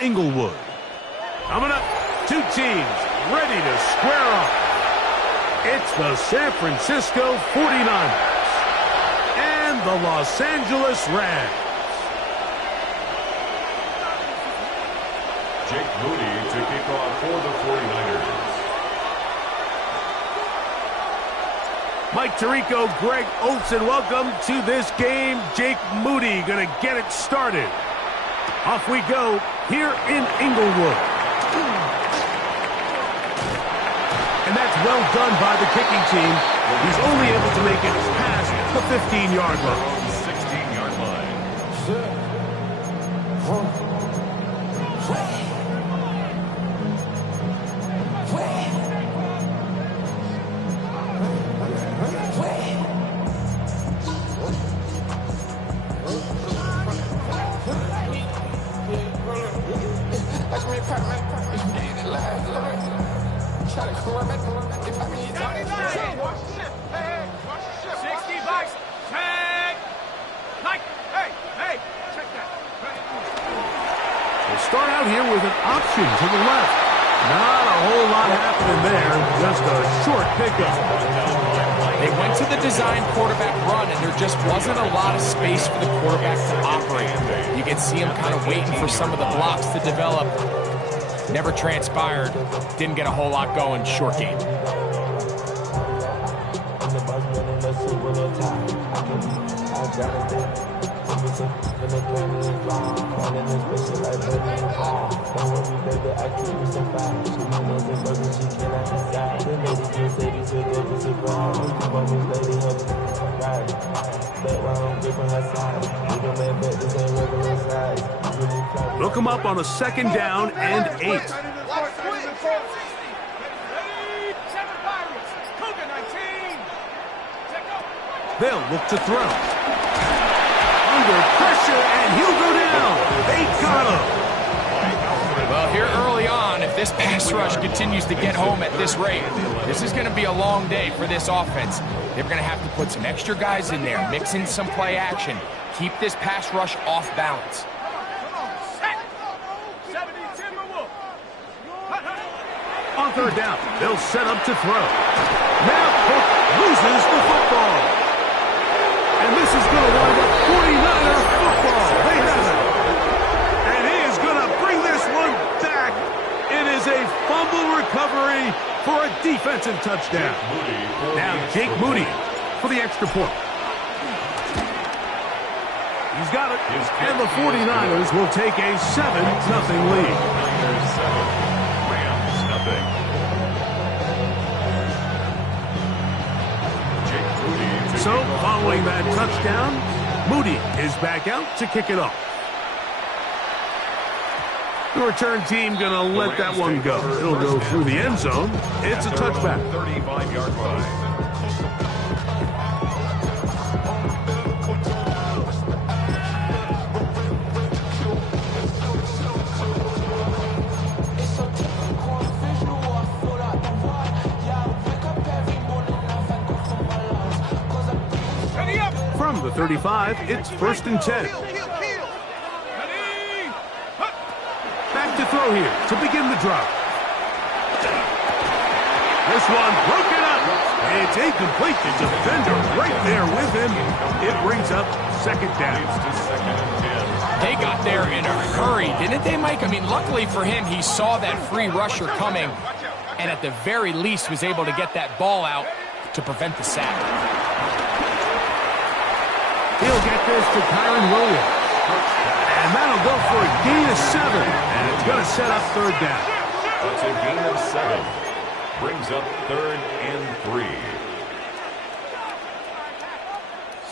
Inglewood. Coming up, two teams ready to square off. It's the San Francisco 49ers and the Los Angeles Rams. Jake Moody to kick off for the 49ers. Mike Tirico, Greg Olsen, welcome to this game. Jake Moody going to get it started. Off we go here in Inglewood. And that's well done by the kicking team. He's only able to make it past the 15-yard line. 16-yard line. Start out here with an option to the left. Not a whole lot happening there. Just a short pickup. They went to the design quarterback run, and there just wasn't a lot of space for the quarterback to operate. You could see him kind of waiting for some of the blocks to develop. Never transpired. Didn't get a whole lot going. Short game. Look him up on a 2nd down and 8. They'll look to throw. Under pressure, and he'll go down. They got him. Well, here early on, if this pass rush continues to get home at this rate, this is going to be a long day for this offense. They're going to have to put some extra guys in there, mix in some play action, keep this pass rush off balance. On 3rd down, they'll set up to throw. Now Cook loses the football. And this is going to wind up 49er football. They have it. And he is going to bring this one back. It is a fumble recovery for a defensive touchdown. Now Jake Moody for the extra point. He's got it. And the 49ers will take a 7-0 lead. Rams nothing. So, following that touchdown, Moody is back out to kick it off. The return team going to let that one go. It'll go through the end zone. It's a touchback. 35-yard line. From the 35, it's 1st and 10. Back to throw here to begin the drive. This one broken up. It's incomplete. The defender right there with him. It brings up 2nd down. They got there in a hurry, didn't they, Mike? I mean, luckily for him, he saw that free rusher coming, and at the very least was able to get that ball out to prevent the sack. He'll get this to Kyron Williams. And that'll go for a gain of 7. And it's going to set up 3rd down. That's a gain of 7. Brings up 3rd and 3.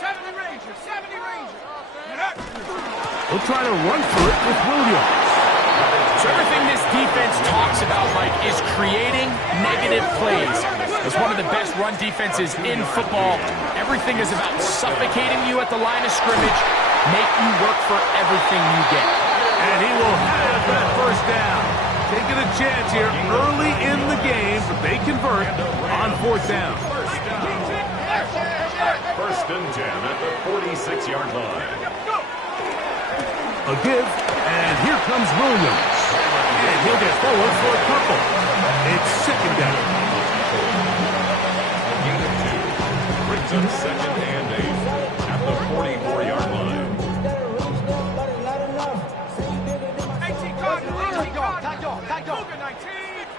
70 Rangers, 70 Rangers. We'll try to run for it with Williams. So everything this defense talks about, Mike, is creating negative plays. As one of the best run defenses in football, everything is about suffocating you at the line of scrimmage, make you work for everything you get. And he will have that 1st down. Taking a chance here early in the game, but they convert on 4th down. 1st and 10 at the 46-yard line. A give, and here comes Williams. he'll get forward for a couple. It's second down. Gain of 2. Brings up second and 8 at the 44-yard line. 18 Cardinal, 18 Cardinal. Cougar 19.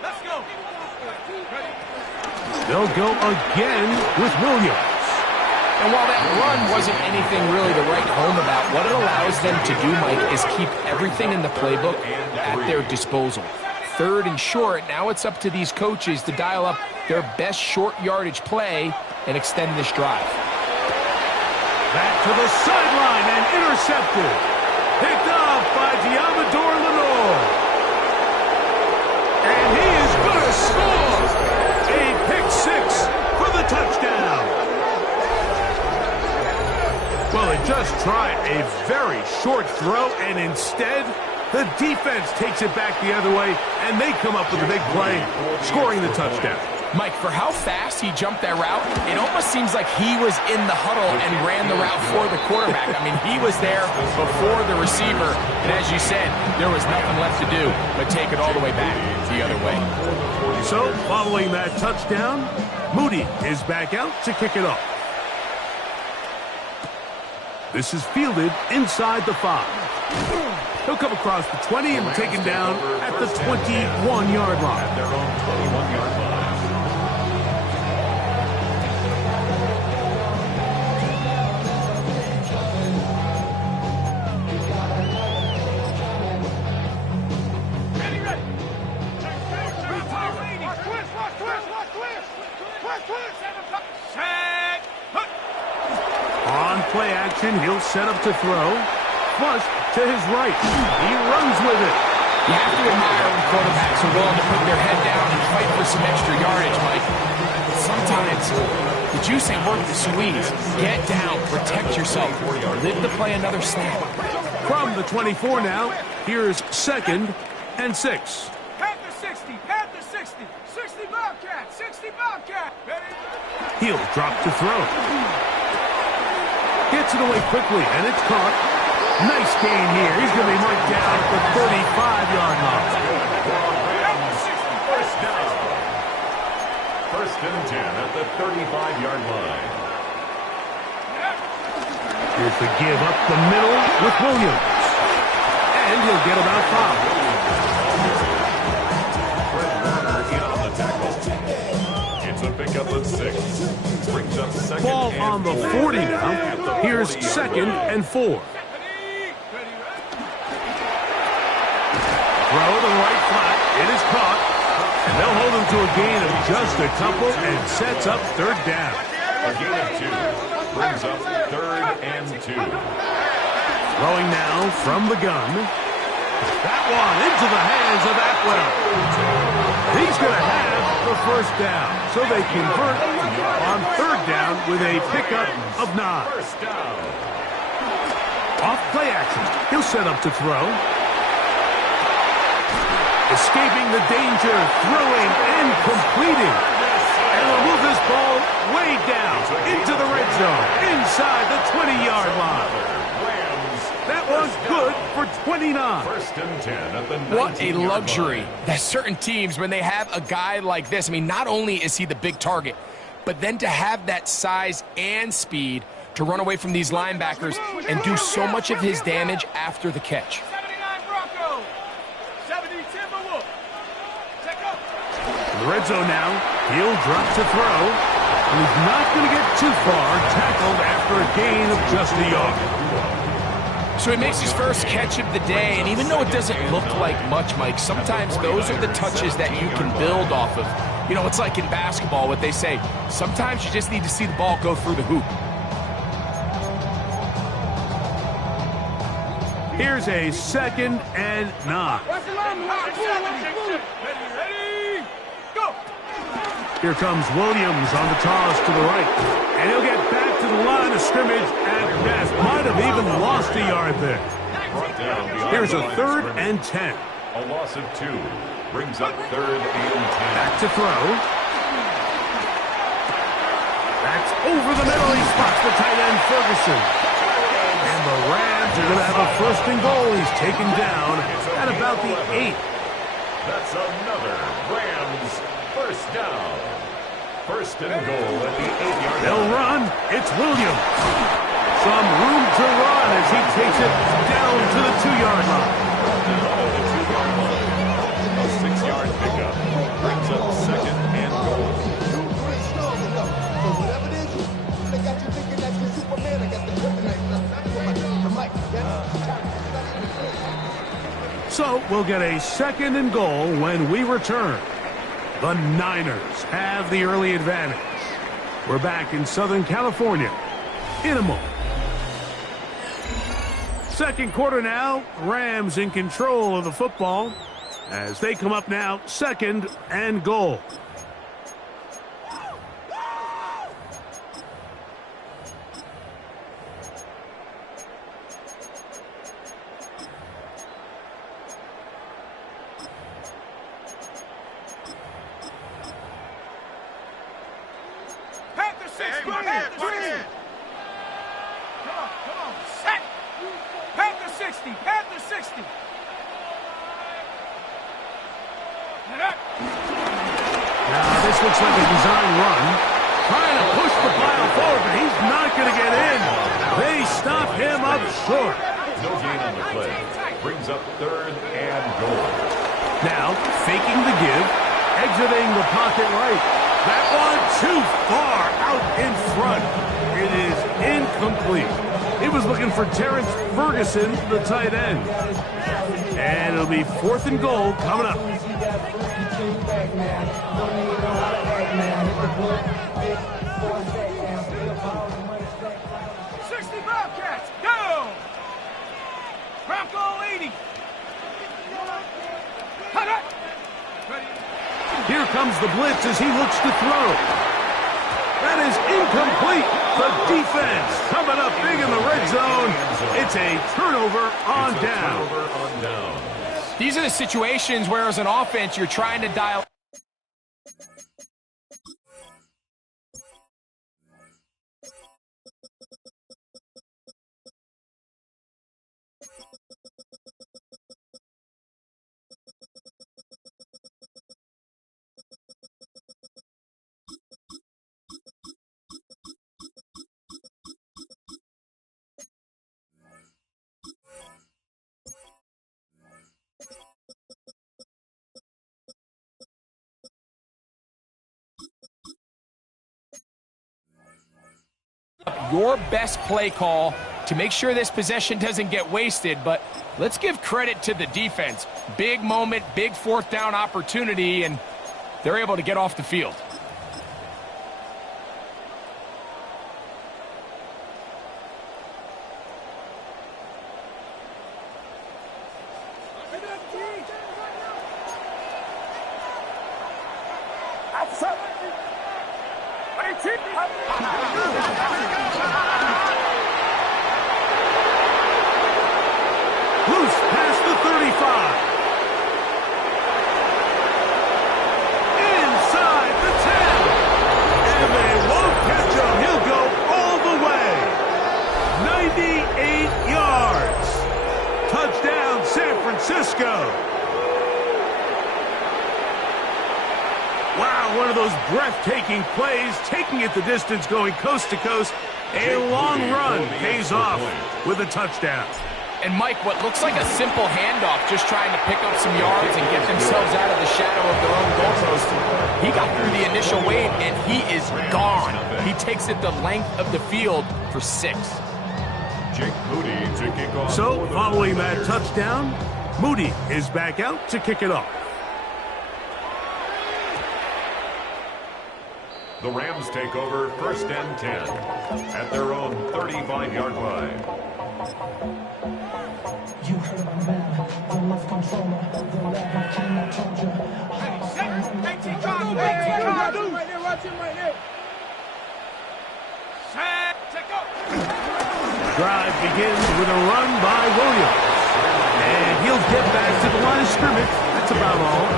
Let's go. They'll go again with Williams. And while that run wasn't anything really to write home about, what it allows them to do, Mike, is keep everything in the playbook at their disposal. Third and short, now it's up to these coaches to dial up their best short yardage play and extend this drive. Back to the sideline and intercepted. Picked off by Diamador Lenore. And he is going to score. A pick six for the touchdown. Well, they just tried a very short throw, and instead, the defense takes it back the other way, and they come up with a big play, scoring the touchdown. Mike, for how fast he jumped that route, it almost seems like he was in the huddle and ran the route for the quarterback. I mean, he was there before the receiver, and as you said, there was nothing left to do but take it all the way back the other way. So, following that touchdown, Moody is back out to kick it off. This is fielded inside the 5. He'll come across the 20 and taken down at the 21-yard line. At their own 21-yard line. Ready, ready. Twist. Set. Hook. On play action, he'll set up to throw. Flush to his right. He runs with it. You have to admire when quarterbacks are willing to put their head down and fight for some extra yardage, Mike. Sometimes the juice ain't worth the squeeze. Get down, protect yourself, live to play another snap. From the 24 now, here's second and 6. Panther 60. Panther 60. 60 Bobcat. 60 Bobcat. Ready? He'll drop to throw. Gets it away quickly, and it's caught. Nice gain here. He's going to be marked down at the 35-yard line. First down. First and 10 at the 35-yard line. Here's the give up the middle with Williams. And he'll get about 5. In on the tackle. It's a pickup of 6. Brings up second Ball and on the 40 now. Here's second and 4. Throw to the right flat. It is caught. And they'll hold him to a gain of just a couple and sets up third down. a gain of 2. Brings up third and 2. Throwing now from the gun. That one into the hands of Atwell. He's going to have the first down. So they convert on third down with a pickup of 9. First down. Off play action. He'll set up to throw. Escaping the danger, throwing and completing. And will move this ball way down into the red zone, inside the 20-yard line. That was good for 29. First and 10 at the What a 19-yard luxury line. that certain teams, when they have a guy like this, I mean, not only is he the big target, but then to have that size and speed to run away from these linebackers and do so much of his damage after the catch. 79 Broncos. 70 Timberwolves. Check up. In the red zone now, he'll drop to throw. And he's not going to get too far, tackled after a gain of just a yard. So he makes his first catch of the day, and even though it doesn't look like much, Mike, sometimes those are the touches that you can build off of. You know, it's like in basketball, what they say, sometimes you just need to see the ball go through the hoop. Here's a second and 9. Ready, go. Here comes Williams on the toss to the right. And he'll get back to the line of scrimmage at best. Might have even lost a yard there. Brought down beyond Here's the a line of third scrimmage. and 10. A loss of 2. Brings up third and 10. Back to throw. That's over the middle. He spots the tight end, Ferguson. And the Rams are going to have a first and goal. He's taken down at about the 8. That's another Rams first down. First and goal at the 8-yard line. They'll run. It's Williams. Some room to run as he takes it down to the 2-yard line. Now the 2-yard line. A 6-yard pickup brings up second and goal. So we'll get a second and goal when we return. The Niners have the early advantage. We're back in Southern California in a moment. Second quarter now, Rams in control of the football as they come up now, second and goal. Panther 6, Panther 3. Come on, set. Panther 60, Panther 60. Now this looks like a design run. Trying to push the pile forward, but he's not going to get in. They stop him up short. No gain on the play. Brings up third and goal. Now faking the give, exiting the pocket right. That one too far out in front. It is incomplete. He was looking for Terrence Ferguson, the tight end. And it'll be fourth and goal coming up. 60 Bobcats, go! Bronco 80. Cut it. Here comes the blitz as he looks to throw. That is incomplete. The defense coming up big in the red zone. It's a turnover on down. These are the situations where, as an offense, you're trying to dial. Your best play call to make sure this possession doesn't get wasted, but let's give credit to the defense. Big moment, big fourth down opportunity, and they're able to get off the field. Loose past the 35. Inside the 10. And they won't catch him. He'll go all the way. 98 yards. Touchdown, San Francisco. Wow, one of those breathtaking plays, taking it the distance, going coast to coast. A long run pays off with a touchdown. And Mike, what looks like a simple handoff, just trying to pick up some yards and get themselves out of the shadow of their own goalpost. He got through the initial wave, and he is gone. He takes it the length of the field for 6. Jake Moody to kick off. So, following that touchdown, Moody is back out to kick it off. The Rams take over first and 10 at their own 35-yard line. You heard my man, the love controller, the lab I came, I told you. Right here. Set to go. Drive begins with a run by Williams. And he'll get back to the line of scrimmage. That's about all.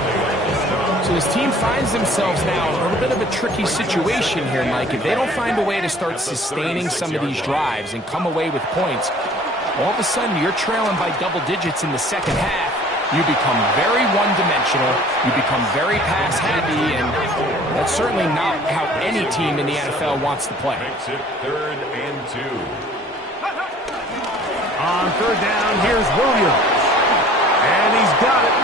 So this team finds themselves now in a little bit of a tricky situation here, Mike. If they don't find a way to start sustaining some of these drives and come away with points, all of a sudden you're trailing by double digits in the second half. You become very one-dimensional. one-dimensional. You become very pass-happy, and that's certainly not how any team in the NFL wants to play. Makes it 3rd and 2. On 3rd down, here's Williams. And he's got it.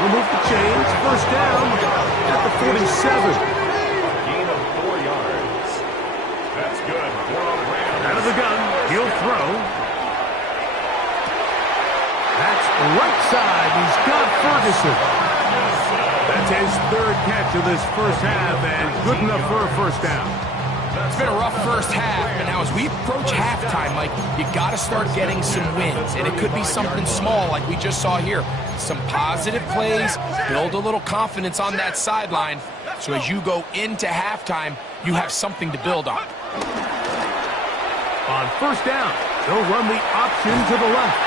Remove the chains. 1st down at the 47. Gain of 4 yards. That's good for a Rams. Out of the gun, he'll throw. That's right side. He's got Ferguson. That's his 3rd catch of this first half, and good enough for a 1st down. It's been a rough first half, but now as we approach halftime, Mike, you got to start getting some wins, and it could be something small like we just saw here. Some positive plays, build a little confidence on that sideline, so as you go into halftime, you have something to build on. On 1st down, they'll run the option to the left,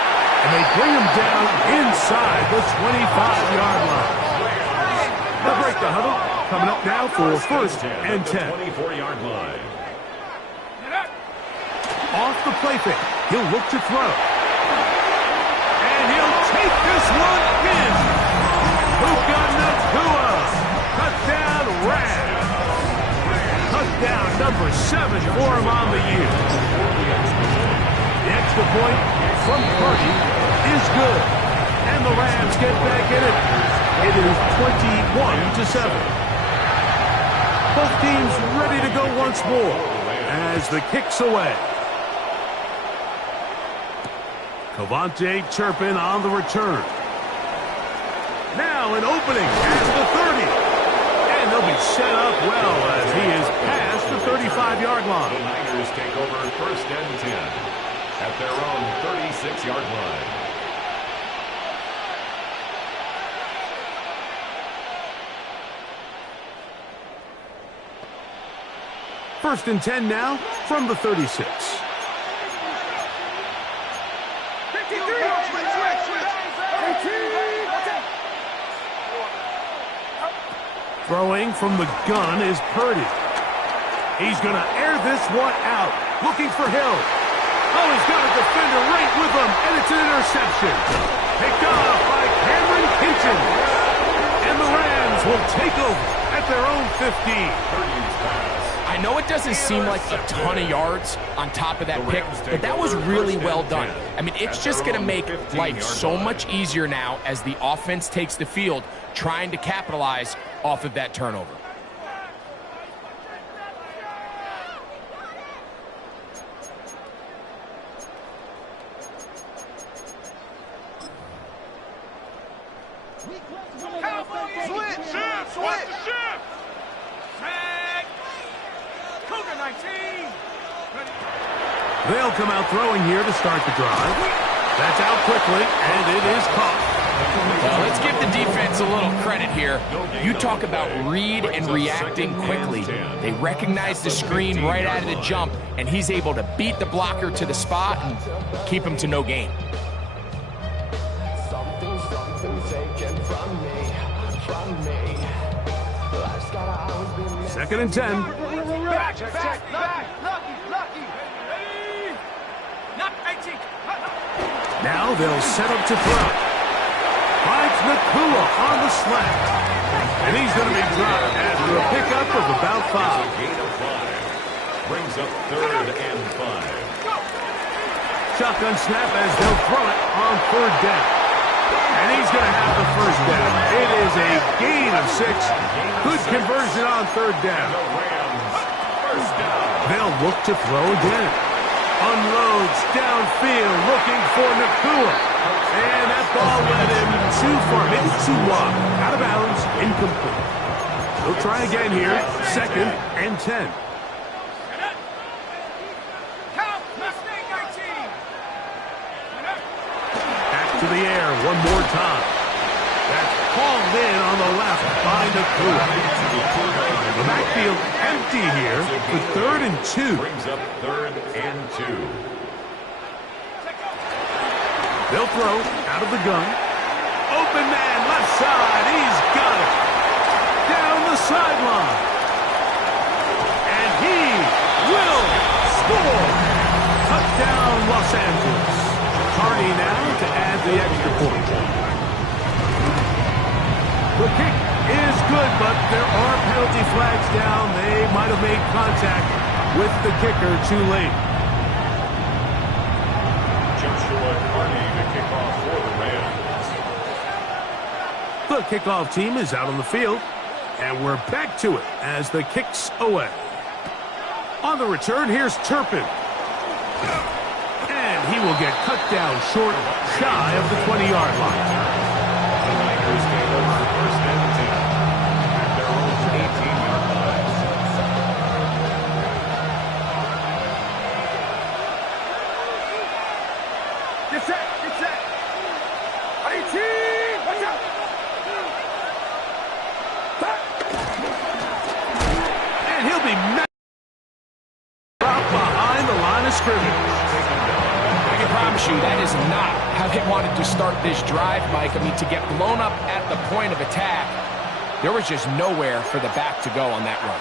and they bring him down inside the 25-yard line. They'll break the huddle. Coming up now for 1st and 10. 24-yard line. Off the play fake. He'll look to throw. And he'll take this one in. Puka Nacua. Touchdown, Rams. Touchdown number 7 for him on the year. The extra point from Purdy is good. And the Rams get back in it. It is 21-7. Both teams ready to go once more as the kick's away. Cavante Turpin on the return. Now an opening at the 30. And they'll be set up well as he is past the 35-yard line. The Niners take over 1st and 10 at their own 36-yard line. First and 10 now from the 36. Throwing from the gun is Purdy. He's going to air this one out. Looking for Hill. Oh, he's got a defender right with him, and it's an interception. Picked off by Cameron Kinchen. And the Rams will take over at their own 15. I know it doesn't seem like a ton of yards on top of that pick, but that was really well done. I mean, it's just going to make life so much easier now as the offense takes the field, trying to capitalize off of that turnover. They'll come out throwing here to start the drive. That's out quickly, and it is caught. Well, let's give the defense a little credit here. You talk about read and reacting quickly. They recognize the screen right out of the jump, and he's able to beat the blocker to the spot and keep him to no gain. Second and 10. Now they'll set up to throw. Finds Nacua on the slant. And he's going to be dropped after a pickup of about 5. Gain of 5. Brings up 3rd and 5. Shotgun snap as they'll throw it on 3rd down. And he's going to have the 1st down. It is a gain of 6. Good conversion on 3rd down. The Rams, 1st down. They'll look to throw again. Unloads downfield looking for Nacua. And that ball led him too far, maybe too wide. Out of bounds, incomplete. They'll try again here. 2nd and 10. Back to the air one more time. That's hauled in on the left by Nacua. The backfield empty here for 3rd and 2. Brings up 3rd and 2. They'll throw out of the gun. Open man, left side. He's got it. Down the sideline. And he will score. Touchdown, Los Angeles. Carney now to add the extra point. The kick is good, but there are penalty flags down. They might have made contact with the kicker too late. Joshua Carney to kick off for the Rams. The kickoff team is out on the field, and we're back to it as the kick's away. On the return, here's Turpin. And he will get cut down short, shy of the 20-yard line. The Niners take over first and 10 at their own 18-yard line. Get set, get set. 18, watch out. And he'll be met out behind the line of scrimmage. I can promise you that is not how they wanted to start this drive, Mike. I mean, to get blown up at the point of attack, there was just nowhere for the back to go on that run.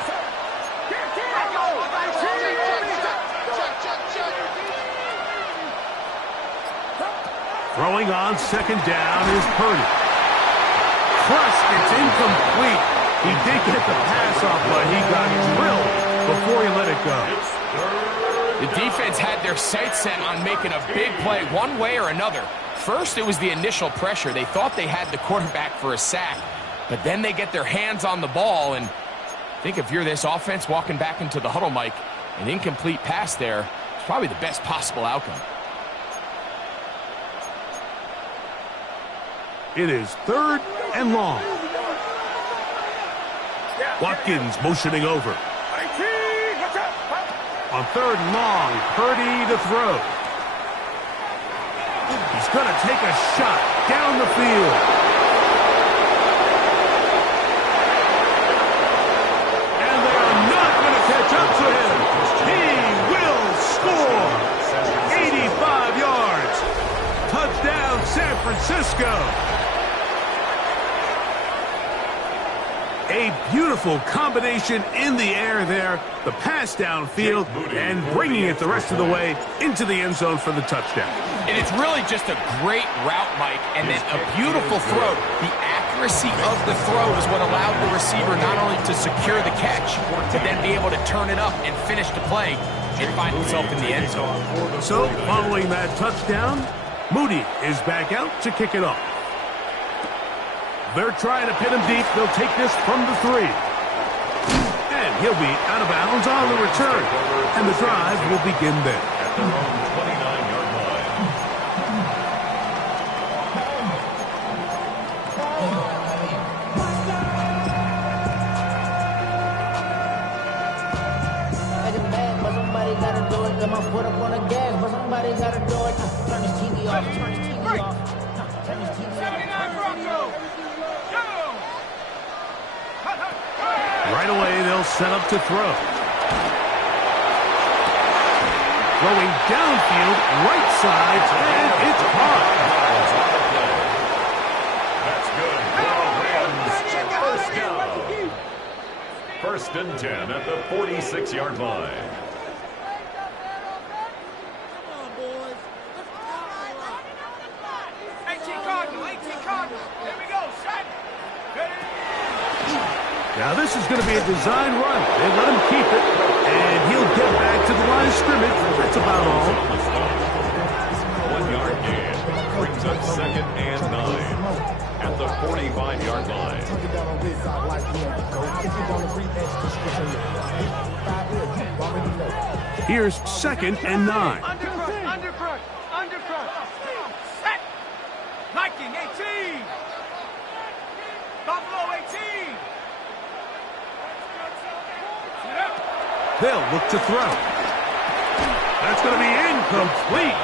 Throwing on second down is Purdy. Crushed, it's incomplete. He did get the pass off, but he got drilled before he let it go. The defense had their sights set on making a big play one way or another. First, it was the initial pressure. They thought they had the quarterback for a sack, but then they get their hands on the ball, and I think if you're this offense walking back into the huddle, Mike, an incomplete pass there is probably the best possible outcome. It is third and long. Watkins motioning over. On third and long, Purdy to throw. He's going to take a shot down the field. And they are not going to catch up to him. He will score. 85 yards. Touchdown, San Francisco. A beautiful combination in the air there. The pass downfield and bringing it the rest of the way into the end zone for the touchdown. And it's really just a great route, Mike, and then a beautiful throw. The accuracy of the throw is what allowed the receiver not only to secure the catch, but then be able to turn it up and finish the play and find himself in the end zone. So, following that touchdown, Moody is back out to kick it off. They're trying to pin him deep. They'll take this from the 3. And he'll be out of bounds on the return. And the drive will begin there. At their own 29-yard line. But somebody gotta do it. Got my foot up on the gas, but somebody gotta do it. Turn this TV off, turn this TV off. Turn this TV off. 79 Broncos. Right away, they'll set up to throw. Throwing downfield, right side, and it's caught. That's good. First and 10 at the 46-yard line. Now this is going to be a design run. They let him keep it, and he'll get back to the line of scrimmage. That's about all. 1-yard gain brings up second and 9 at the 45-yard line. Here's second and 9. Underfront. Set. Liking 18. Buffalo 18. They'll look to throw. That's going to be incomplete.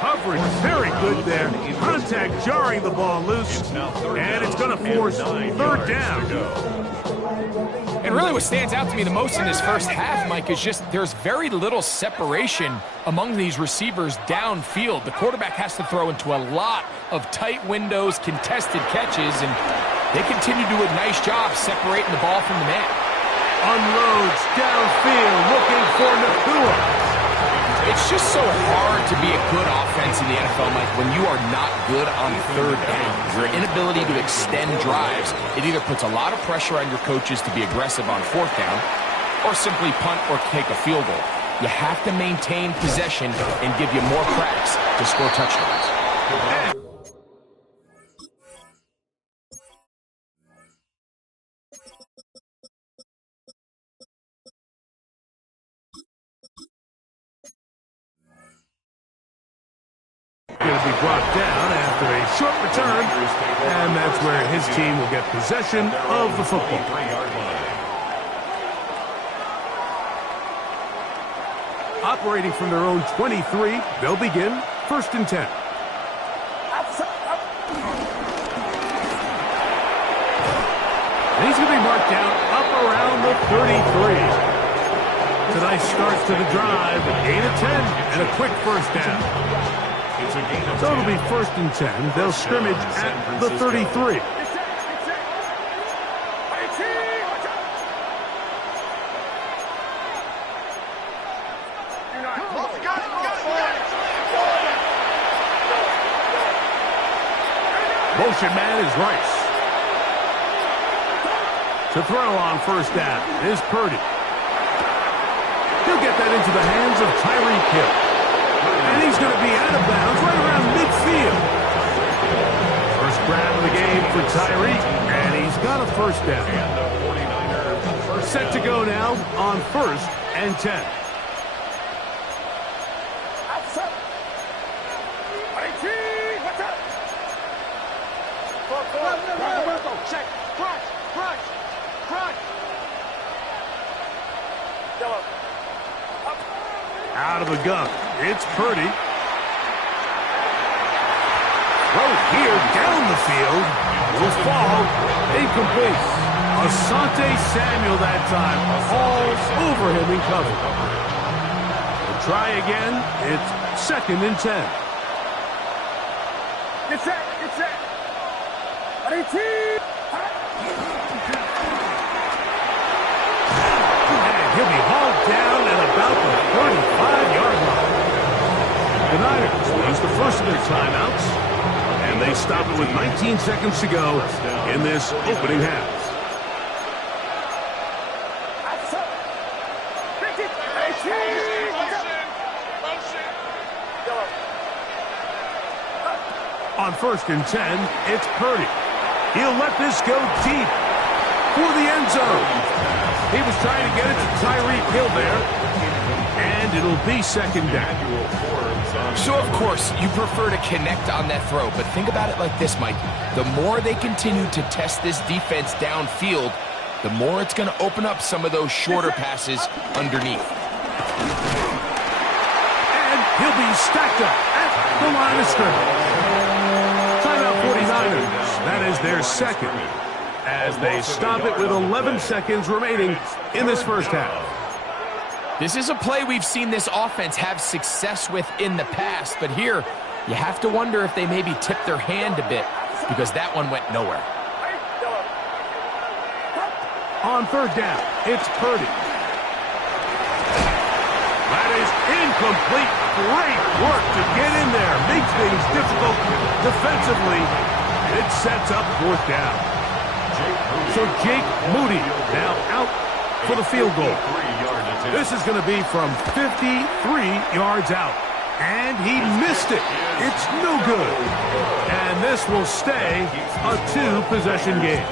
Coverage very good there. Contact jarring the ball loose. And it's going to force third down. And really what stands out to me the most in this first half, Mike, is just there's very little separation among these receivers downfield. The quarterback has to throw into a lot of tight windows, contested catches, and they continue to do a nice job separating the ball from the man. Unloads downfield, looking for Nakua. It's just so hard to be a good offense in the NFL, Mike, when you are not good on third down. Your inability to extend drives, it either puts a lot of pressure on your coaches to be aggressive on fourth down or simply punt or take a field goal. You have to maintain possession and give you more cracks to score touchdowns. Going to be brought down after a short return, and that's where his team will get possession of the football. Operating from their own 23, they'll begin 1st and 10. And he's going to be marked down up around the 33. It's a nice start to the drive, a gain of 10, and a quick first down. So it'll be 1st and 10. They'll scrimmage at the 33. Motion man is Rice. To throw on 1st down is Purdy. He'll get that into the hands of Tyreek Hill. And he's going to be out of bounds right around midfield. First grab of the game for Tyreek, and he's got a 1st down. Set to go now on 1st and 10. Check. Crunch. Out of the gun, it's Purdy. Throw here down the field. Will fall. Incomplete. Asante Samuel that time. All over him in cover. We'll try again. It's 2nd and 10. Get set. He'll be hauled down at about the 35-yard line. The Niners use the first of their timeouts, and they stop it with 19 seconds to go in this opening half. On 1st and 10, it's Purdy. He'll let this go deep for the end zone. He was trying to get it to Tyreek Hill there, and it'll be 2nd down. So, of course, you prefer to connect on that throw, but think about it like this, Mike. The more they continue to test this defense downfield, the more it's going to open up some of those shorter passes underneath. And he'll be stacked up at the line of scrimmage. Timeout 49ers. That is their 2nd, as they stop it with 11 seconds remaining in this first half. This is a play we've seen this offense have success with in the past, but here you have to wonder if they maybe tipped their hand a bit, because that one went nowhere. On 3rd down, it's Purdy. That is incomplete. Great work to get in there. Makes things difficult defensively. It sets up 4th down. So Jake Moody now out for the field goal. This is going to be from 53 yards out. And he missed it. It's no good. And this will stay a 2-possession game.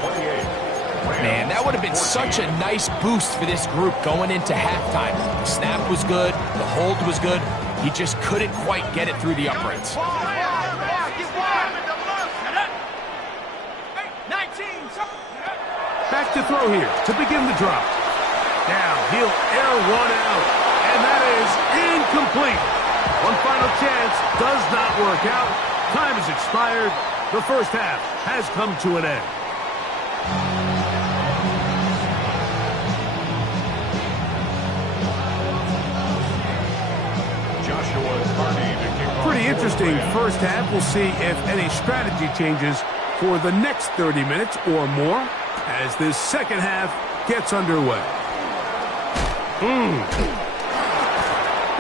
Man, that would have been such a nice boost for this group going into halftime. The snap was good. The hold was good. He just couldn't quite get it through the uprights. Back to throw here to begin the drop. Now he'll air one out, and that is incomplete. One final chance does not work out. Time has expired. The first half has come to an end. Pretty interesting first half. We'll see if any strategy changes for the next 30 minutes or more as this second half gets underway.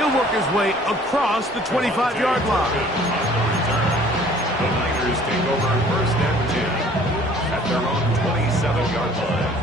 He'll work his way across the 25-yard line. The Niners take over first and 10 at their own 27-yard line.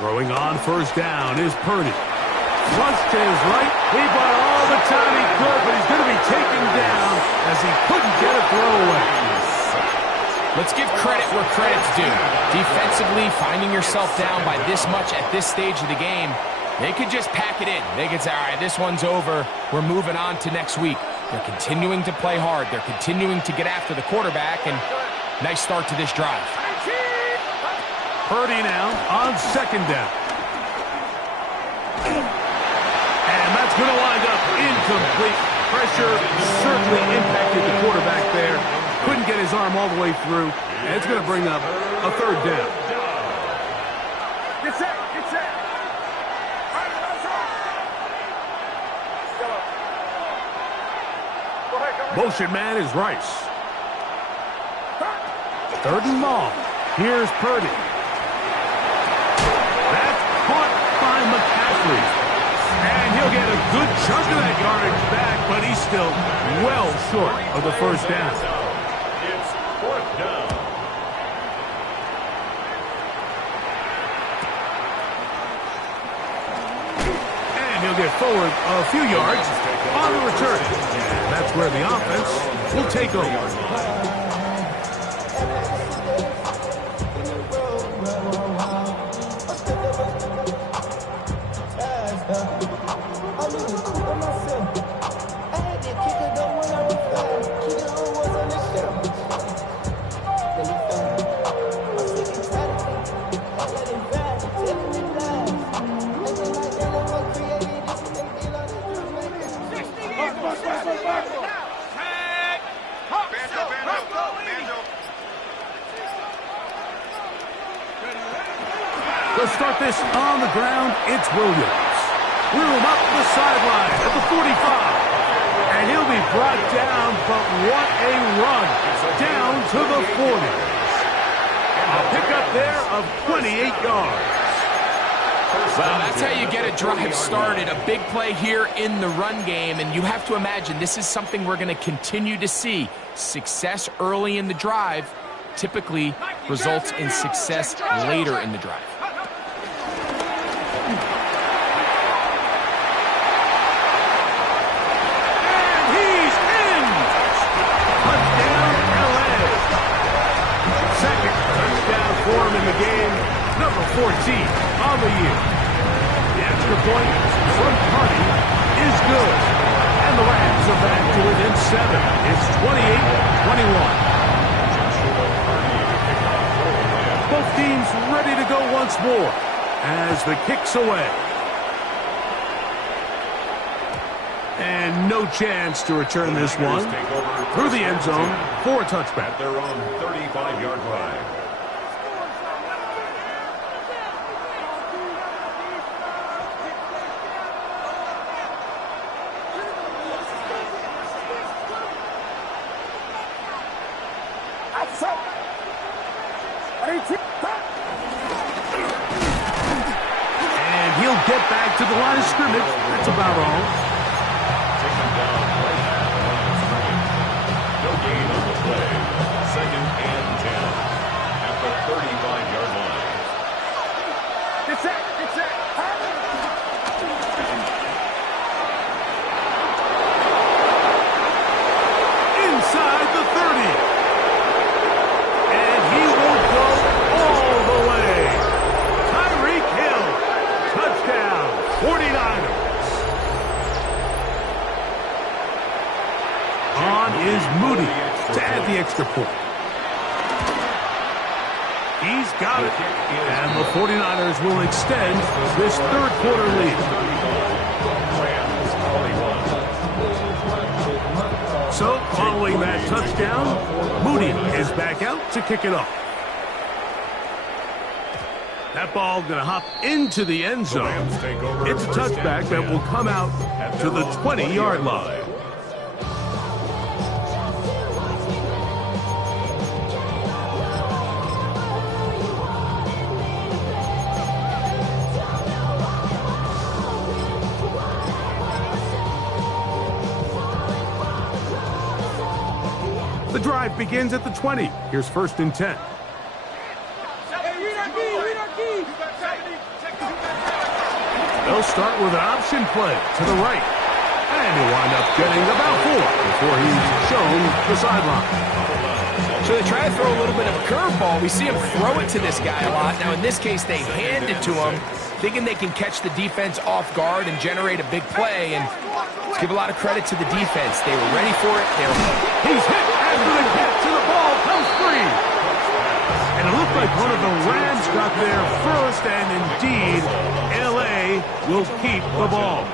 Throwing on first down is Purdy. Flushed to his right. He bought all the time he could, but he's going to be taken down as he couldn't get a throw away. Let's give credit where credit's due. Defensively, finding yourself down by this much at this stage of the game, they could just pack it in. They could say, all right, this one's over. We're moving on to next week. They're continuing to play hard. They're continuing to get after the quarterback, and nice start to this drive. Purdy now on second down. And that's going to wind up incomplete. Pressure certainly impacted the quarterback there. Couldn't get his arm all the way through. And it's going to bring up a third down. Get set, get set. Motion man is Rice. Third and long. Here's Purdy. McCaffrey. And he'll get a good chunk of that yardage back, but he's still well short of the first down. It's fourth down. And he'll get forward a few yards on the return. And that's where the offense will take over. To start this on the ground, it's Williams. Threw him up the sideline at the 45. And he'll be brought down, but what a run. Down to the 40. A pickup there of 28 yards. Well, that's how you get a drive started. A big play here in the run game, and you have to imagine this is something we're going to continue to see. Success early in the drive typically results in success later in the drive. In the game, number 14 on the year. The extra point from Purdy is good. And the Rams are back to within 7. It's 28-21. Both teams ready to go once more as the kick's away. And no chance to return this one through the end zone for a touchback. At their own 35-yard line. And he'll get back to the line of scrimmage. That's about all. Take him down right at the line of scrimmage. No gain on the play. Second and 10 at the 35-yard line. Get set, get set. Inside the 30. And he will go all the way. Tyreek Hill. Touchdown. 49ers. On is Moody to add the extra point. He's got it. And the 49ers will extend this third quarter lead. Rams 41. touchdown. Moody is back out to kick it off. That ball going to hop into the end zone. It's a touchback that will come out to the 20-yard line. The drive begins at the 20. Here's 1st and 10. They'll start with an option play to the right. And he'll wind up getting about 4 before he's shown the sideline. So they try to throw a little bit of a curveball. We see him throw it to this guy a lot. Now, in this case, they hand it to him, thinking they can catch the defense off guard and generate a big play. And let's give a lot of credit to the defense. They were ready for it. He's hit after the catch, and the ball comes free. And it looked like one of the Rams got there first, and indeed, L.A. will keep the ball.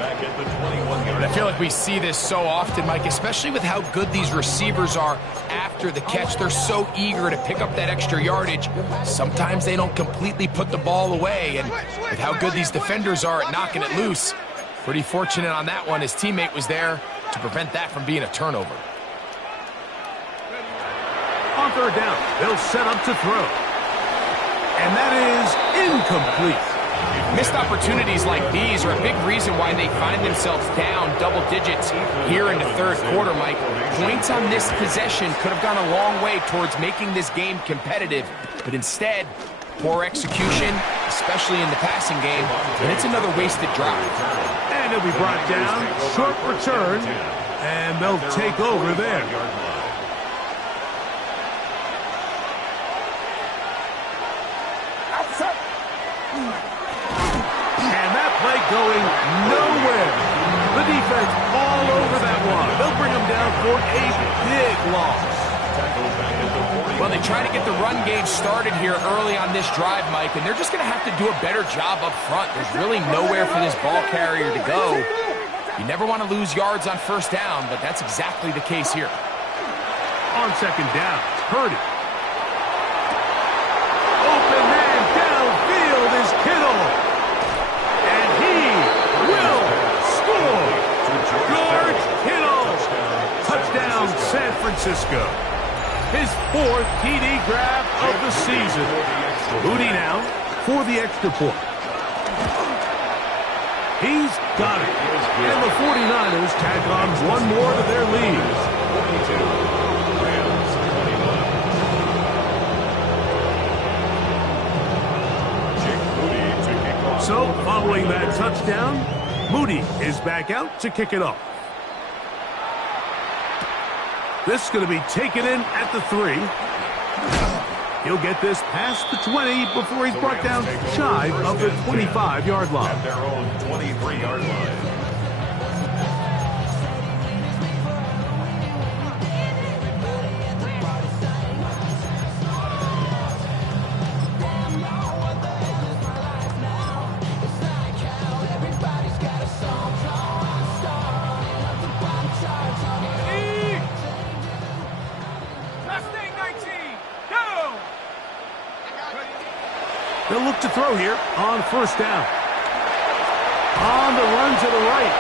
I feel like we see this so often, Mike, especially with how good these receivers are after the catch. They're so eager to pick up that extra yardage. Sometimes they don't completely put the ball away, and with how good these defenders are at knocking it loose, pretty fortunate on that one. His teammate was there to prevent that from being a turnover. On 3rd down, they'll set up to throw. And that is incomplete. Missed opportunities like these are a big reason why they find themselves down double digits here in the 3rd quarter, Mike. Points on this possession could have gone a long way towards making this game competitive, but instead, poor execution, especially in the passing game, and it's another wasted drive. And he'll be brought down, short return, and they'll take over there. And that play going nowhere. The defense all over that one. They'll bring them down for a big loss. Well, they try to get the run game started here early on this drive, Mike, and they're just going to have to do a better job up front. There's really nowhere for this ball carrier to go. You never want to lose yards on 1st down, but that's exactly the case here. On 2nd down, Purdy. Open man downfield is Kittle. And he will score. George Kittle. Touchdown, San Francisco. His 4th TD grab of the season. Moody now for the extra point. He's got it. And the 49ers tack on one more to their lead. So, following that touchdown, Moody is back out to kick it off. This is going to be taken in at the 3. He'll get this past the 20 before he's brought down shy of the 25-yard line. At their own 23-yard line. They'll look to throw here on 1st down. On the run to the right.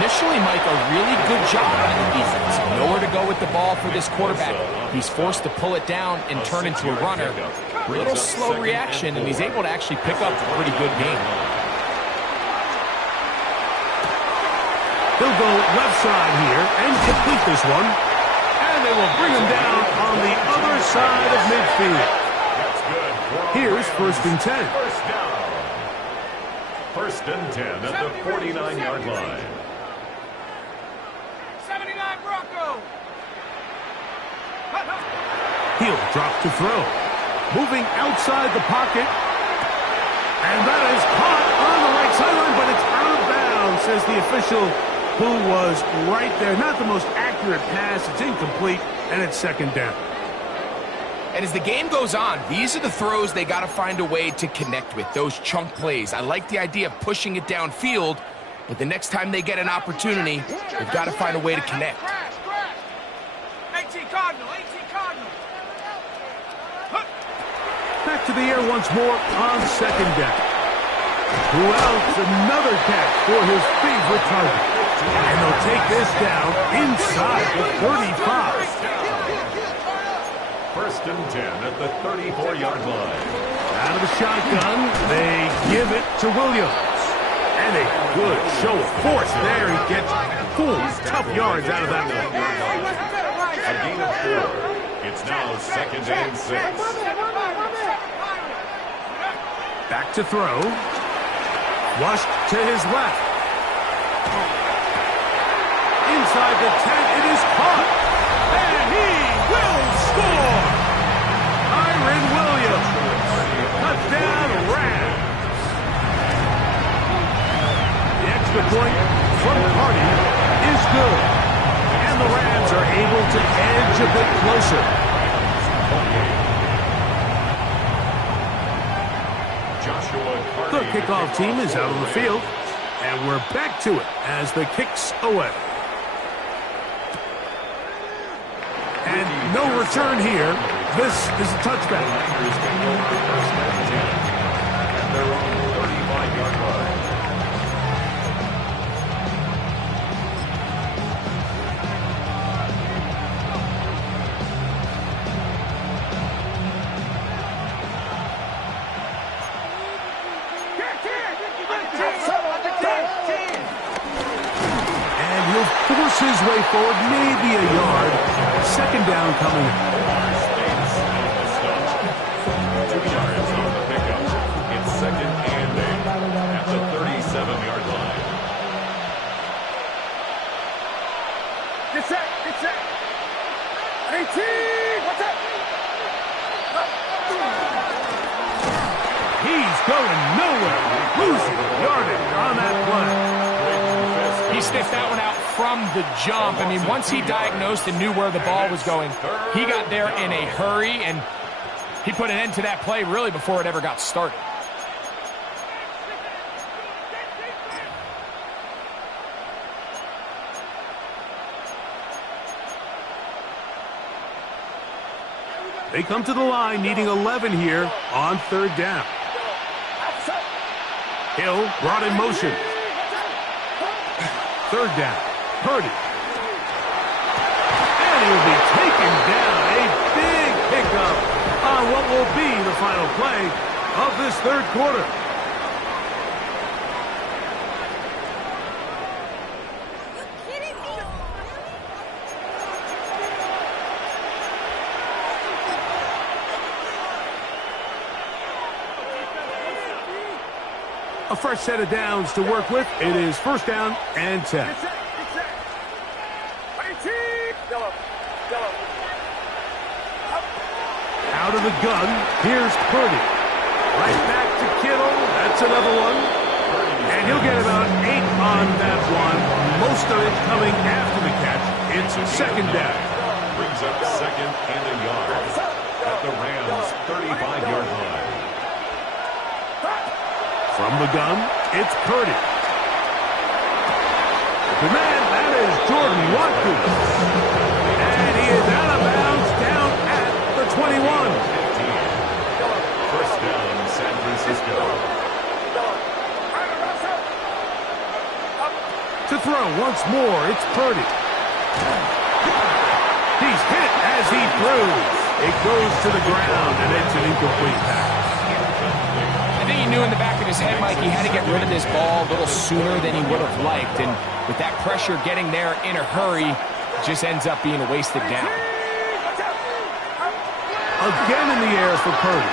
Initially, Mike, a really good job by the defense. Nowhere to go with the ball for this quarterback. He's forced to pull it down and turn into a runner. A little slow reaction, and he's able to actually pick up a pretty good game. He'll go left side here and complete this one. And they will bring him down on the other side of midfield. Here's 1st and 10. 1st and 10 at the 49-yard line. 79 Bronco. He'll drop to throw. Moving outside the pocket. And that is caught on the right sideline, but it's out of bounds, says the official who was right there. Not the most accurate pass. It's incomplete, and it's 2nd down. And as the game goes on, these are the throws they got to find a way to connect with, those chunk plays. I like the idea of pushing it downfield, but the next time they get an opportunity, they've got to find a way to connect. Crash. 18 card. Back to the air once more on second down. Who else? Another catch for his favorite target. And they'll take this down inside the 35. First and 10 at the 34-yard line. Out of the shotgun, they give it to Williams. And a good show of force there. He gets full, tough yards out of that one. A gain of 4. It's now second and 6. Back to throw. Flushed to his left. Inside the 10, it is caught. And he will score. Kyren Williams. Touchdown, Rams. The extra point from Cardi is good. And the Rams are able to edge a bit closer. The kickoff team is out on the field, and we're back to it as the kick's away. And no return here. This is a touchback. And they're on the 35-yard line. Force his way forward, maybe a yard. Second down coming. 2 yards on the pickup. It's second and 8 at the 37-yard line. Get set, get set. 18, what's up? He's going nowhere. Losing yardage on that play. He sniffed that one out from the jump. I mean, once he diagnosed and knew where the ball was going, he got there in a hurry, and he put an end to that play really before it ever got started. They come to the line needing 11 here on third down. Hill brought in motion. Third down. Purdy. And he'll be taken down. A big pickup on what will be the final play of this third quarter. A fresh set of downs to work with. It is first down and 10. Out of the gun, here's Purdy. Right back to Kittle. That's another one. And he'll get about 8 on that one. Most of it coming after the catch. It's second down. Brings up second and a yard at the Rams' 35-yard line. From the gun, it's Purdy. The man, that is Jordan Watkins. And he is out of bounds down at the 21. First down, San Francisco. To throw once more, it's Purdy. He's hit as he throws. It goes to the ground, and it's an incomplete pass. I think he knew in the back of his head, Mike, he had to get rid of this ball a little sooner than he would have liked. And with that pressure getting there in a hurry, it just ends up being a wasted down. Again in the air for Purdy.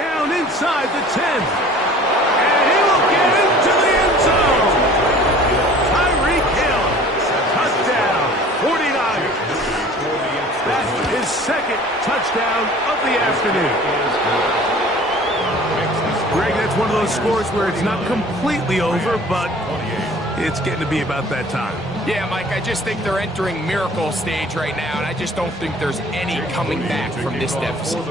Down inside the 10. And he will get into the end zone. Tyreek Hill. Touchdown. 49ers. That's his second touchdown of the afternoon. Greg, that's one of those scores where it's not completely over, but it's getting to be about that time. Yeah, Mike, I just think they're entering miracle stage right now, and I just don't think there's any coming back from this deficit.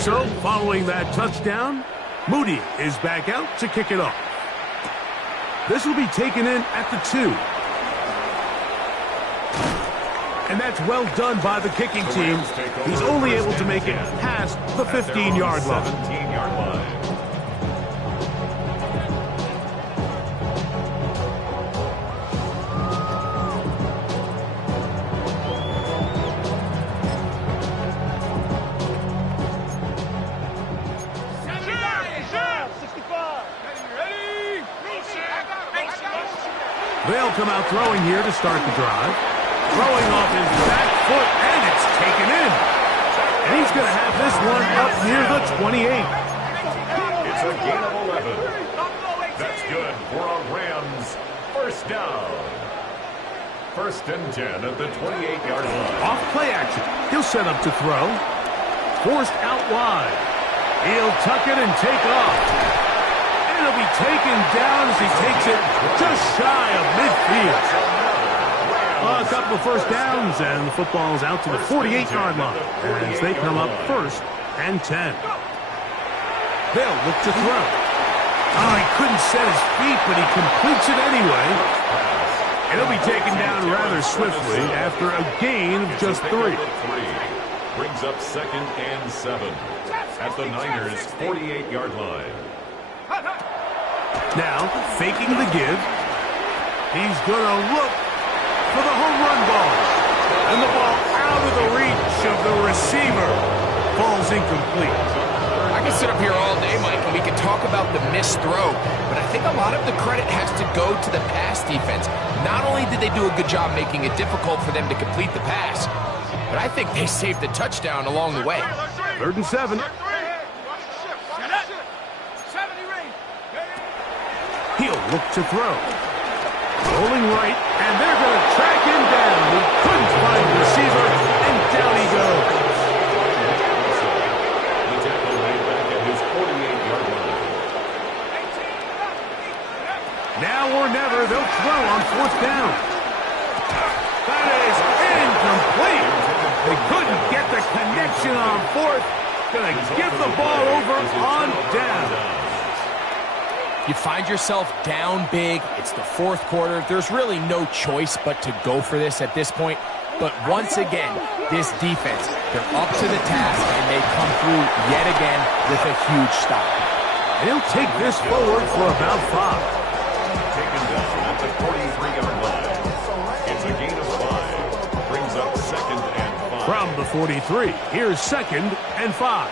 So, following that touchdown, Moody is back out to kick it off. This will be taken in at the 2. And that's well done by the kicking team. He's only able to make it past the 15-yard line. 17-yard line. They'll come out throwing here to start the drive. Throwing off his back foot, and it's taken in. And he's going to have this one up near the 28. It's a gain of 11. That's good for a Rams first down. First and 10 at the 28-yard line. Off play action. He'll set up to throw. Forced out wide. He'll tuck it and take off. And he'll be taken down as he takes it just shy of midfield. A couple of first downs, and the football's out to the 48-yard line as they come up first and 10. They'll look to throw. Oh, he couldn't set his feet, but he completes it anyway. And he'll be taken down rather swiftly after a gain of just 3. Brings up second and 7 at the Niners' 48-yard line. Now, faking the give. He's going to look for the home run ball. And the ball out of the reach of the receiver. Falls incomplete. I can sit up here all day, Mike, and we can talk about the missed throw, but I think a lot of the credit has to go to the pass defense. Not only did they do a good job making it difficult for them to complete the pass, but I think they saved the touchdown along the way. 3rd and 7. He'll look to throw. Rolling right, and they're going to track him down. He couldn't find the receiver, and down he goes. The tackle made back at his 48-yard line. Now or never, they'll throw on 4th down. That is incomplete. They couldn't get the connection on 4th. Going to give the ball over on down. You find yourself down big. It's the 4th quarter. There's really no choice but to go for this at this point. But once again, this defense, they're up to the task, and they come through yet again with a huge stop. And he'll take this forward for about 5. Taken down at the 43-yard line. It's a gain of 5. Brings up second and 5. From the 43, here's 2nd and 5.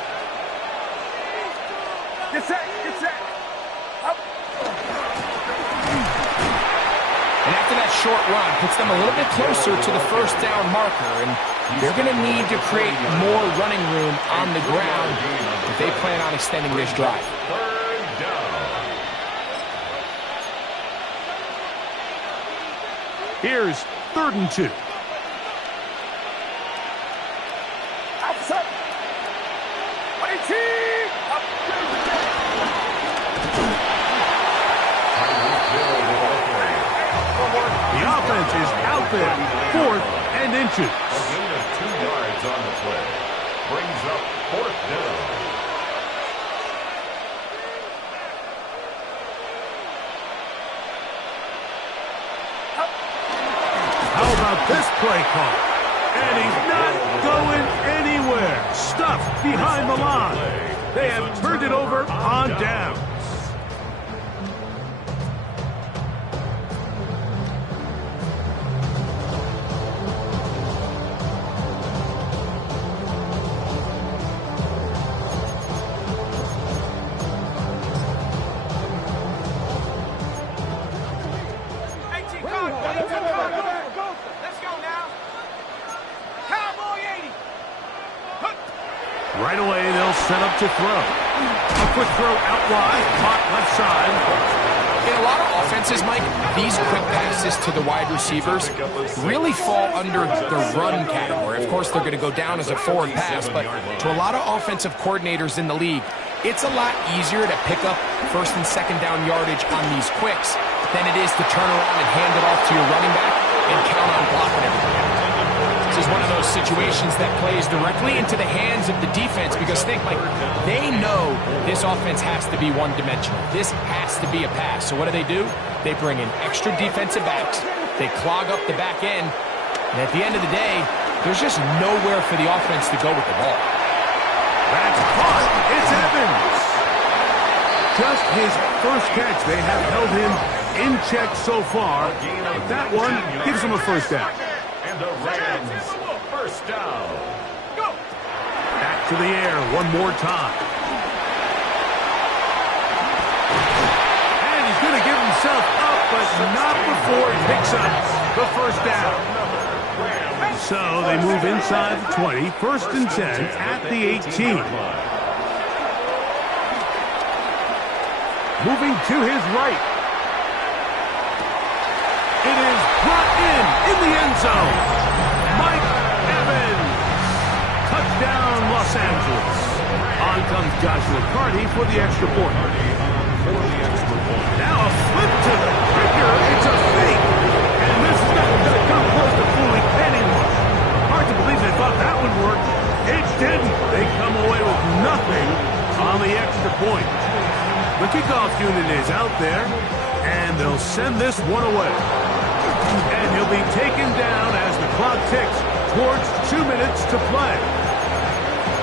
Get set, get set. And after that short run, puts them a little bit closer to the first down marker, and they're going to need to create more running room on the ground if they plan on extending this drive. 3rd down. Here's 3rd and 2. Outside. 18. The offense is out there. 4th and inches. A gain of 2 yards on the play. Brings up 4th down. How about this play call? And he's not going anywhere. Stuffed behind the line. They have turned it over on down. Right away, they'll set up to throw. A quick throw out wide, caught left side. In a lot of offenses, Mike, these quick passes to the wide receivers really fall under the run category. Of course, they're going to go down as a forward pass, but to a lot of offensive coordinators in the league, it's a lot easier to pick up 1st and 2nd down yardage on these quicks than it is to turn around and hand it off to your running back and count on blocking everything. This is one of those situations that plays directly into the hands of the defense because think, like, they know this offense has to be one-dimensional. This has to be a pass. So what do? They bring in extra defensive backs. They clog up the back end, And at the end of the day, there's just nowhere for the offense to go with the ball. That's caught. It's Evans. Just his first catch. They have held him in check so far. But that one gives him a first down. And the Rams, first down. Back to the air one more time. And he's going to give himself up, but not before he picks up the first down. So they move inside the 20, first and 10 at the 18. Moving to his right. It is brought in the end zone. Mike Evans. Touchdown, Los Angeles. On comes Joshua Carty for the extra point. Now a flip to the trigger. It's a fake. And this is not going to come close to fooling anyone. Hard to believe they thought that would work. It didn't. They come away with nothing on the extra point. The kickoff unit is out there, and they'll send this one away. And he'll be taken down as the clock ticks towards 2 minutes to play.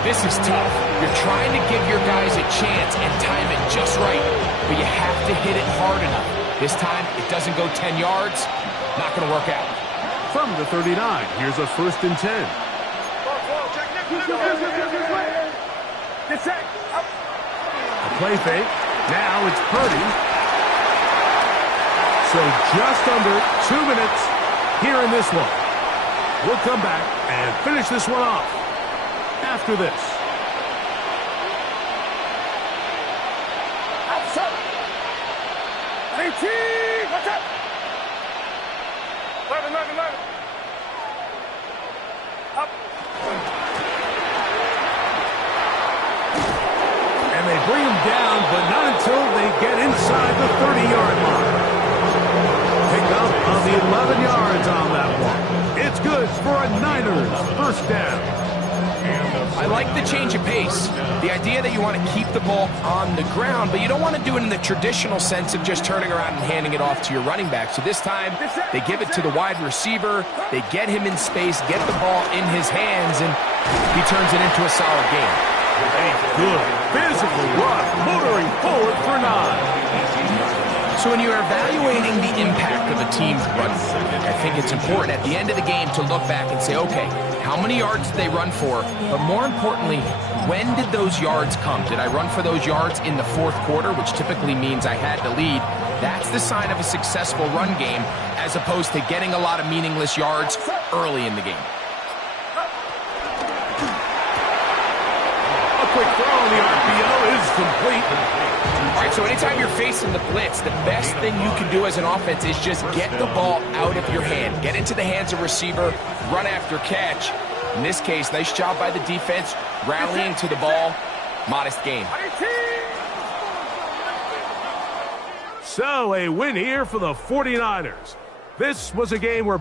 This is tough. You're trying to give your guys a chance and time it just right, but you have to hit it hard enough. This time, it doesn't go 10 yards. Not going to work out. From the 39, here's a first and 10. A play fake. Now it's Purdy. So just under 2 minutes here in this one. We'll come back and finish this one off after this. What's up? 11. Up. And they bring him down, but not until they get inside the 30-yard line. Pick up on the 11 yards on that one. It's good for a Niners first down. I like the change of pace. The idea that you want to keep the ball on the ground, but you don't want to do it in the traditional sense of just turning around and handing it off to your running back. So this time, they give it to the wide receiver. They get him in space, get the ball in his hands, and he turns it into a solid game. A good physical run, motoring forward for 9. So when you're evaluating the impact of a team's run, I think it's important at the end of the game to look back and say, okay, how many yards did they run for? But more importantly, when did those yards come? Did I run for those yards in the fourth quarter, which typically means I had to lead? That's the sign of a successful run game, as opposed to getting a lot of meaningless yards early in the game. A quick throw on the RPO is complete. All right, so anytime you're facing the blitz, the best thing you can do as an offense is just get the ball out of your hand. Get into the hands of receiver, run after catch. In this case, nice job by the defense, rallying to the ball. Modest game. So a win here for the 49ers. This was a game where